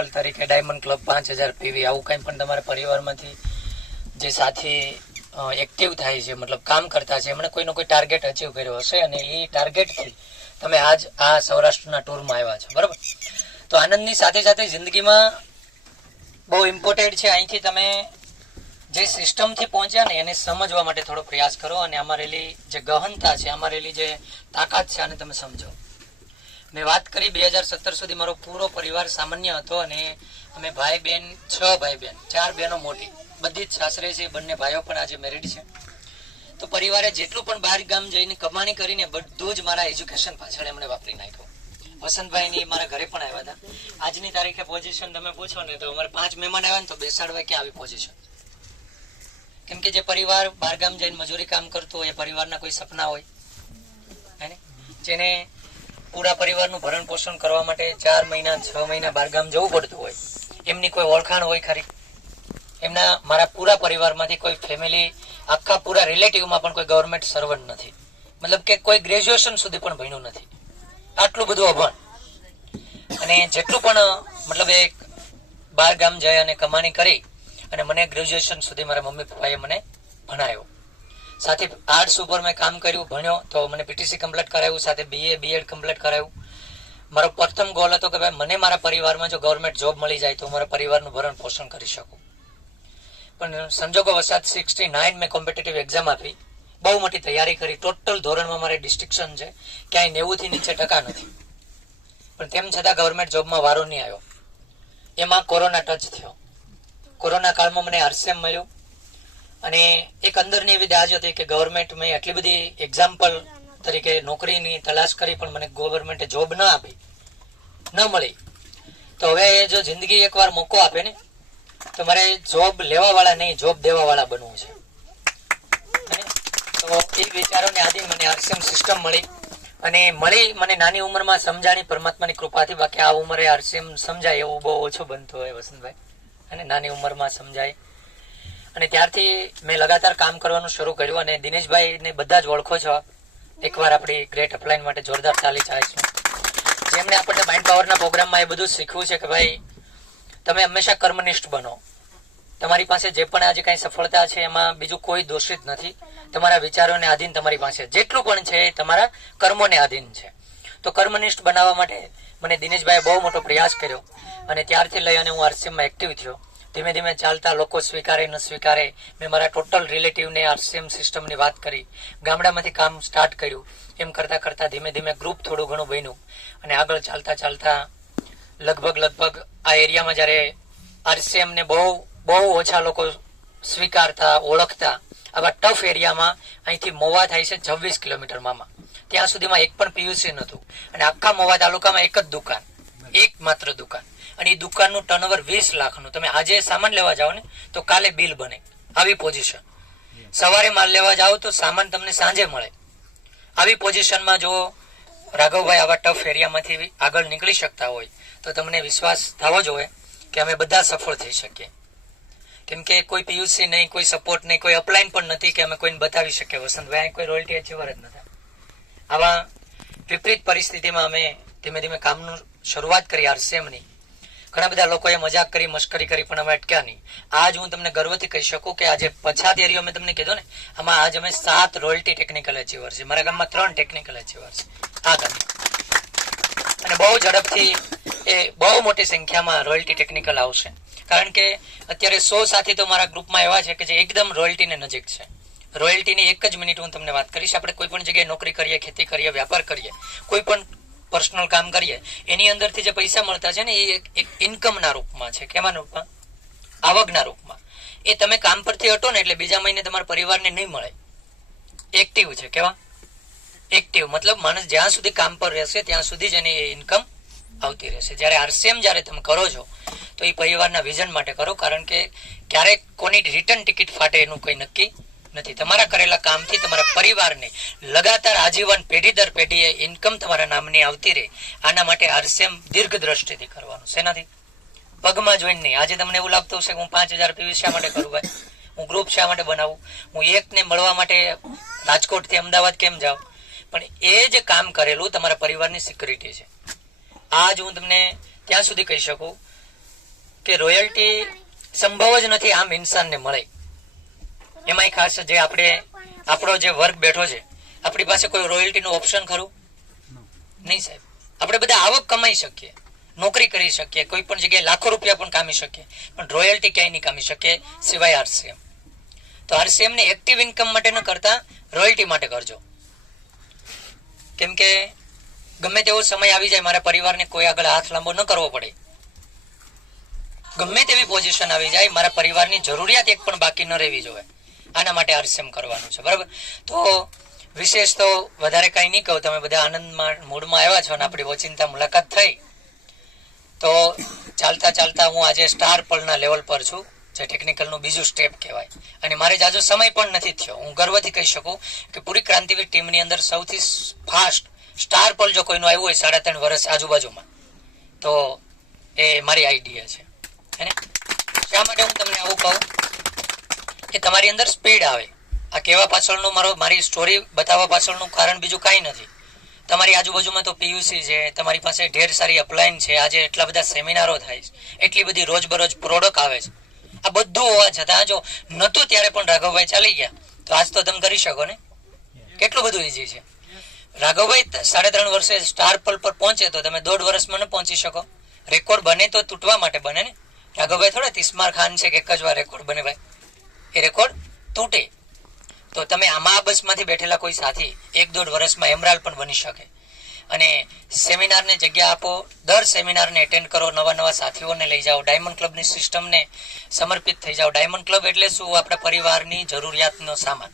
Example તરીકે diamond club 5000 PV, આવું કંઈ પણ તમારા પરિવારમાંથી જે સાથી એક્ટિવ થાય છે, મતલબ કામ કરતા છે, એમણે કોઈનો કોઈ ટાર્ગેટ અચીવ કર્યો હશે અને એ ટાર્ગેટથી તમે આજ આ સૌરાષ્ટ્રના ટૂરમાં આવ્યા છો, બરાબર? તો આનંદની સાથે સાથે જિંદગીમાં બહુ ઇમ્પોર્ટન્ટ છે અહીંથી તમે જે સિસ્ટમથી પહોંચ્યા ને એને સમજવા માટે થોડો પ્રયાસ કરો અને આમાં રહેલી જે ગહનતા છે, આમાં રહેલી જે તાકાત છે, આને તમે સમજો. મેં વાત કરી 2017 સુધી મારો પૂરો પરિવાર સામાન્ય હતો અને અમે ભાઈ બહેન 6 ભાઈ બહેન, 4 બહેનો મોટી, બધી જ સાસરે છે, બંને ભાઈઓ પણ આજે મેરિડ છે. તો પરિવારે જેટલું પણ બહાર ગામ જઈને કમાણી કરીને બધું જ મારા એજ્યુકેશન પાછળ એમણે વાપરી નાખ્યું. વસંતભાઈની મારા ઘરે પણ આવ્યા હતા. આજની તારીખે પોઝિશન તમે પૂછો ને તો અમારે 5 મહેમાન આવ્યા ને તો બેસાડવા ક્યાં આવી પોઝિશન? કેમ કે જે પરિવાર બહારગામ જઈને મજૂરી કામ કરતો હોય એ પરિવારના કોઈ સપના હોય હે ને, જેને પૂરા પરિવારનું ભરણ પોષણ કરવા માટે 4 મહિના 6 મહિના બહારગામ જવું પડતું હોય, એમની કોઈ ઓળખાણ હોય ખરી? એમના મારા પૂરા પરિવારમાંથી કોઈ ફેમિલી, આખા પૂરા રિલેટિવમાં પણ કોઈ ગવર્મેન્ટ સર્વન્ટ નથી, મતલબ કે કોઈ ગ્રેજ્યુએશન સુધી પણ ભણ્યું નથી. આટલું બધું અભણ. અને જેટલું પણ મતલબ એક બહાર ગામ જાય અને કમાણી કરી અને મને ગ્રેજ્યુએશન સુધી મારા મમ્મી પપ્પાએ મને ભણાયો. સાથે આર્ટ્સ ઉપર મેં કામ કર્યું, ભણ્યો, તો મને પીટીસી કમ્પ્લીટ કરાવ્યું, સાથે બીએ બીએડ કમ્પ્લીટ કરાવ્યું. મારો પ્રથમ ગોલ હતો કે ભાઈ મને મારા પરિવારમાં જો ગવર્મેન્ટ જોબ મળી જાય તો મારા પરિવારનું ભરણ પોષણ કરી શકું. પણ સંજોગો વસાત 69 મેં કોમ્પિટિટિવ એક્ઝામ આપી, બહુ મોટી તૈયારી કરી, ટોટલ ધોરણમાં મારે ડિસ્ટિંક્શન છે, ક્યાંય 90 થી નીચે ટકા નથી, પણ તેમ છતાં ગવર્મેન્ટ જોબમાં વારો નહીં આવ્યો. એમાં કોરોના ટચ થયો. કોરોના કાળમાં મને આરસીએમ મળ્યું અને એક અંદરની એવી દાજ હતી કે ગવર્મેન્ટ, મેં એટલી બધી એક્ઝામ્પલ તરીકે નોકરીની તલાશ કરી પણ મને ગવર્મેન્ટે જોબ ન આપી, ન મળી. તો હવે જો જિંદગી એકવાર મોકો આપે ને તો મારે જોબ લેવા વાળા નહીં, જોબ દેવા વાળા બનવું છે. તો એ વિચારોને આધીન મને આરસીએમ સિસ્ટમ મળી અને મને નાની ઉંમરમાં સમજાણી પરમાત્માની કૃપાથી. બાકી આ ઉંમરે આરસીએમ સમજાય એવું બહુ ઓછું બનતું હોય વસંતભાઈ, અને નાની ઉંમરમાં સમજાય. અને ત્યારથી મેં લગાતાર કામ કરવાનું શરૂ કર્યું. અને દિનેશભાઈને બધા જ ઓળખો છો, એકવાર આપણી ગ્રેટ અપલાઇન માટે જોરદાર તાલી ચાહીશું, જેમને આપણને માઇન્ડ પાવરના પ્રોગ્રામમાં એ બધું શીખવું છે કે ભાઈ તમે હંમેશા કર્મનિષ્ઠ બનો. તમારી પાસે જે પણ આજે કાંઈ સફળતા છે એમાં બીજું કોઈ દોષિત નથી, તમારા વિચારોને આધીન તમારી પાસે જેટલું પણ છે એ તમારા કર્મોને આધીન છે. તો કર્મનિષ્ઠ બનાવવા માટે મને દિનેશભાઈએ બહુ મોટો પ્રયાસ કર્યો અને ત્યારથી લઈ અને હું આરસીએમમાં એક્ટિવ થયો. ધીમે ધીમે ચાલતા લોકો સ્વીકારે ન સ્વીકારે, મેં મારા ટોટલ રિલેટિવને આરસીએમ સિસ્ટમની વાત કરી, ગામડામાંથી કામ સ્ટાર્ટ કર્યું. એમ કરતાં કરતાં ધીમે ધીમે ગ્રુપ થોડું ઘણું બન્યું અને આગળ ચાલતા ચાલતા લગભગ આ એરિયામાં જ્યારે આરસીએમને બહુ ઓછા લોકો સ્વીકારતા, ઓળખતા, આવા ટફ એરિયામાં અહીંથી મોવા થાય છે 26 કિલોમીટર મામા, ત્યાં સુધીમાં એક પણ પીયુસી નહોતું. અને આખા મોવા તાલુકામાં એક જ દુકાન, એક માત્ર દુકાન, અને એ દુકાનનું ટર્નઓવર 20 લાખનું. તમે આજે સામાન લેવા જાઓ ને તો કાલે બિલ બને, આવી પોઝિશન. સવારે માલ લેવા જાઓ તો સામાન તમને સાંજે મળે, આવી પોઝિશનમાં જો રાઘવભાઈ આવા ટફ એરિયામાંથી આગળ નીકળી શકતા હોય તો તમને વિશ્વાસ થવો જોઈએ કે અમે બધા સફળ થઈ શકીએ. કેમ કે કોઈ પીયુસી નહીં, કોઈ સપોર્ટ નહીં, કોઈ અપલાઇન પણ નથી કે અમે કોઈને બતાવી શકીએ વસંતભાઈ કોઈ રોયલ્ટી અચીવર જ નથી. આવા વિપરીત પરિસ્થિતિમાં અમે ધીમે ધીમે કામનું શરૂઆત કરી આરસીએમની. ઘણા બધા લોકોએ મજાક કરી, મશ્કરી કરી, પણ અમે અટક્યા નહીં. આજ હું તમને ગર્વથી કહી શકું કે આજે પછાત એરિયો મેં તમને કીધું ને, આમાં આજ અમે 7 રોયલ્ટી ટેકનિકલ અચીવર છે. મારા ગામમાં 3 ટેકનિકલ અચીવર છે આ ગામમાં. અને બહુ ઝડપથી એ બહુ મોટી સંખ્યામાં રોયલ્ટી ટેકનિકલ આવશે, કારણ કે અત્યારે 100 સાથી તો મારા ગ્રુપમાં એવા છે કે જે એકદમ રોયલ્ટીને નજીક છે. રોયલ્ટીની એક જ મિનિટ હું તમને વાત કરીશ. આપણે કોઈ પણ જગ્યાએ નોકરી કરીએ, ખેતી કરીએ, વ્યાપાર કરીએ, કોઈ પણ પર્સનલ કામ કરીએ, એની અંદરથી જે પૈસા મળતા છે ને એ એક ઇન્કમના રૂપમાં છે. કેવા રૂપમાં? આવકના રૂપમાં. એ તમે કામ પરથી હટો ને એટલે બીજા મહિને તમારા પરિવારને નહીં મળે. એક્ટિવ છે. કેવા? એક્ટિવ મતલબ માણસ જ્યાં સુધી કામ પર રહેશે ત્યાં સુધી જ એની ઇન્કમ આવતી રહેશે. જ્યારે આરસીએમ જ્યારે તમે કરો છો તો એ પરિવારના વિઝન માટે કરો, કારણ કે ક્યારેક કોની રિટર્ન ટિકિટ ફાટે એનું કોઈ નક્કી નથી. તમારા કરેલા કામથી તમારા પરિવારને લગાતાર આજીવન પેઢી દર પેઢીએ ઇન્કમ તમારા નામની આવતી રહે, આના માટે આરસીએમ દીર્ઘ દ્રષ્ટિથી કરવાનું. શેનાથી? પગમાં જોઈને નહીં. આજે તમને એવું લાગતું હશે કે હું 5000 પીવી શા માટે કરું ભાઈ, હું ગ્રુપ શા માટે બનાવું, હું એકને મળવા માટે રાજકોટથી અમદાવાદ કેમ જાઉં, પણ એ જે કામ કરેલું તમારા પરિવારની સિક્યુરિટી છે. આજ હું તમને ત્યાં સુધી કહી શકું કે રોયલ્ટી સંભવ જ નથી આમ ઇન્સાનને મળે. એમાંય ખાસ જે આપણો જે વર્ગ બેઠો છે, આપણી પાસે કોઈ રોયલ્ટીનું ઓપ્શન ખરું? નહીં સાહેબ. આપણે બધા આવક કમાઈ શકીએ, નોકરી કરી શકીએ, કોઈ પણ જગ્યાએ લાખો રૂપિયા પણ કામી શકીએ, પણ રોયલ્ટી ક્યાંય નહીં કામી શકીએ સિવાય આરસીએમ. તો આરસીએમ ને એક્ટિવ ઇન્કમ માટે ન કરતા રોયલ્ટી માટે કરજો. કેમ કે ગમે તેવો સમય આવી જાય, મારા પરિવારને કોઈ આગળ હાથ લાંબો ન કરવો પડે. ગમે તેવી પોઝિશન આવી જાય, મારા પરિવારની જરૂરિયાત એક પણ બાકી ન રહેવી જોઈએ. આના માટે આરસીએમ કરવાનું છે, બરાબર. તો વિશેષ તો વધારે કઈ નહીં કહું. તમે બધા આનંદમાં મૂડમાં આવ્યા છો અને આપણી ઓચિંતા મુલાકાત થઈ. તો ચાલતા ચાલતા હું આજે સ્ટાર પલના લેવલ પર છું, જે ટેકનિકલનું બીજું સ્ટેપ કહેવાય. અને મારે જાજો સમય પણ નથી થયો. હું ગર્વથી કહી શકું કે પૂરી ક્રાંતિવીર ટીમની અંદર સૌથી ફાસ્ટ સ્ટાર પલ જો કોઈનું આવ્યું હોય 3.5 વર્ષ આજુબાજુમાં, તો એ મારી આઈડિયા છે. હે, શા માટે હું તમને આવું કહું કે તમારી અંદર સ્પીડ આવે. આ કહેવા પાછળનું મારી સ્ટોરી બતાવવા પાછળનું કારણ બીજું કાંઈ નથી. તમારી આજુબાજુમાં તો પીયુસી છે, તમારી પાસે ઢેર સારી અપલાઈન છે, આજે એટલા બધા સેમિનારો થાય છે, એટલી બધી રોજબરોજ પ્રોડક્ટ આવે છે. આ બધું હોવા છતાં જો નહોતું ત્યારે પણ રાઘવભાઈ ચાલી ગયા, તો આજ તો તમે કરી શકો ને. કેટલું બધું ઈઝી છે. રાઘવભાઈ 3.5 વર્ષે સ્ટાર પલ પર પહોંચે તો તમે 1.5 વર્ષમાં ન પહોંચી શકો. રેકોર્ડ બને તો તૂટવા માટે બને ને. રાઘવભાઈ થોડા તિસ્માર ખાન છે કે એક જ વાર રેકોર્ડ બને ભાઈ, એ રેકોર્ડ તૂટે. તો તમે આમાં બસમાંથી બેઠેલા કોઈ સાથી 1-1.5 વર્ષમાં એમરાલ પણ બની શકે. અને સેમિનારને જગ્યા આપો, દર સેમિનારને એટેન્ડ કરો, નવા નવા સાથીઓને લઈ જાઓ, ડાયમંડ ક્લબની સિસ્ટમને સમર્પિત થઈ જાઓ. ડાયમંડ ક્લબ એટલે શું? આપણા પરિવારની જરૂરિયાતનો સામાન.